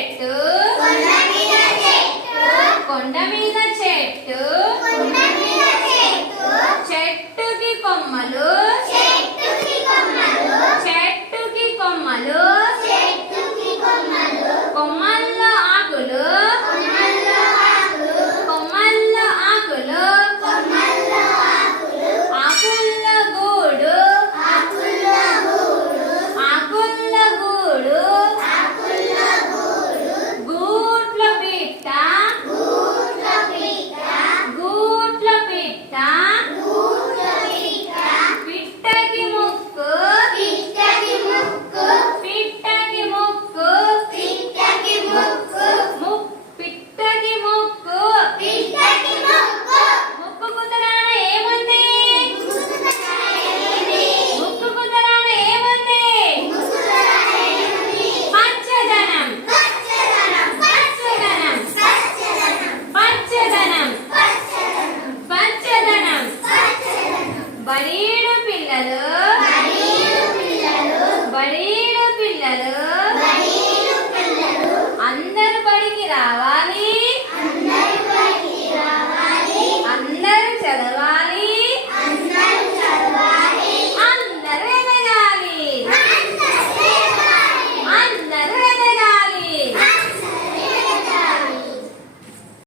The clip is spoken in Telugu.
చెట్టు కొండ మీద చెట్టు చెట్టుకి కొమ్మలు చెట్టుకి కొమ్మలు కొమ్మల్లో ఆకులు కొమ్మల్లో ఆకులు ఆకుల్లో గూడు ఆకుల్లో గూడు గూట్ల పిట్ట గూట్ల పిట్ట పిట్టకి ముక్కు పిట్టకి ముక్కు పిట్టకి ముక్కు ముక్కు కుదరాన ఏముంది ముక్కు కుదరాన ఏముంది పచ్చదనం పచ్చదనం పచ్చదనం పచ్చదనం బడీడు పిల్లలు బడీడు పిల్లలు అందరు బడికి రావాలి